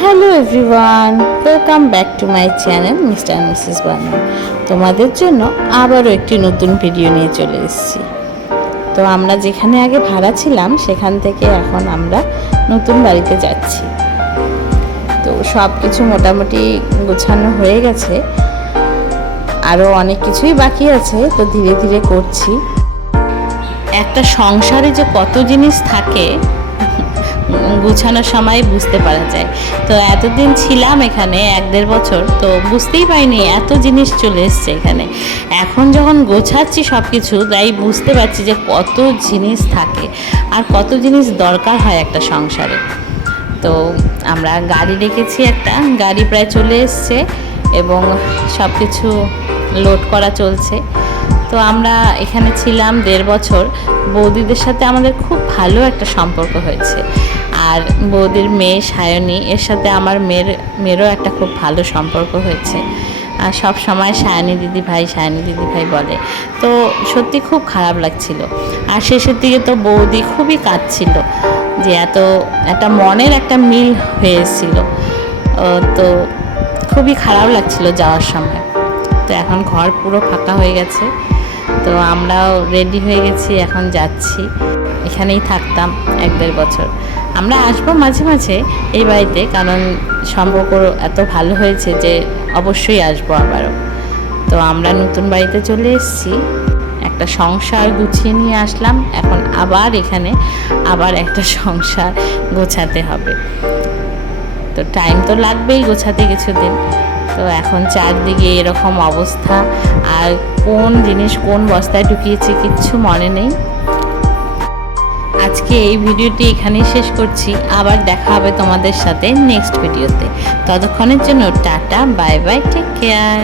Hello everyone welcome back to my channel Mr Mrs Barman তোমাদের জন্য আবারও একটি নতুন ভিডিও নিয়ে চলে এসেছি। তো আমরা যেখানে আগে ভাড়া ছিলাম, সেখান থেকে এখন আমরা নতুন বাড়িতে যাচ্ছি। তো সব কিছু মোটামুটি গোছানো হয়ে গেছে। আরও অনেক কিছুই বাকি আছে, তো ধীরে ধীরে করছি। একটা সংসারে যে কত জিনিস থাকে গুছানোর সময় বুঝতে পারা যায়। তো এতদিন ছিলাম এখানে এক দেড় বছর, তো বুঝতেই পারিনি এত জিনিস চলে এসছে এখানে। এখন যখন গোছাচ্ছি সব কিছু তাই বুঝতে পারছি যে কত জিনিস থাকে আর কত জিনিস দরকার হয় একটা সংসারে। তো আমরা গাড়ি রেখেছি একটা, গাড়ি প্রায় চলে এসছে এবং সব কিছু লোড করা চলছে। তো আমরা এখানে ছিলাম দেড় বছর। বৌদিদের সাথে আমাদের খুব ভালো একটা সম্পর্ক হয়েছে। আর বৌদির মেয়ে সায়নী, এর সাথে আমার মেয়ের, মেয়েরও একটা খুব ভালো সম্পর্ক হয়েছে। আর সব সময় সায়নী দিদি ভাই সায়নী দিদি ভাই বলে। তো সত্যি খুব খারাপ লাগছিল। আর শেষের দিকে তো বৌদি খুবই কাঁদছিল যে এত, একটা মনের একটা মিল হয়ে এসেছিল তো খুবই খারাপ লাগছিল যাওয়ার সময়। তো এখন ঘর পুরো ফাঁকা হয়ে গেছে। তো আমরাও রেডি হয়ে গেছি, এখন যাচ্ছি। এখানেই থাকতাম এক দেড় বছর। আমরা আসব মাঝে মাঝে এই বাড়িতে, কারণ সম্পর্ক এত ভালো হয়েছে যে অবশ্যই আসব আবারও। তো আমরা নতুন বাড়িতে চলে এসেছি। একটা সংসার গুছিয়ে নিয়ে আসলাম। এখন আবার এখানে আবার একটা সংসার গোছাতে হবে। তো টাইম তো লাগবেই গোছাতে কিছুদিন। তো এখন চারদিকে এরকম অবস্থা। আর কোন জিনিস কোন বস্তায় ঢুকিয়েছে কিচ্ছু মনে নেই। আজকে এই ভিডিওটি এখানেই শেষ করছি। আবার দেখা হবে তোমাদের সাথে নেক্সট ভিডিওতে। ততক্ষণের জন্য tata, bye bye take care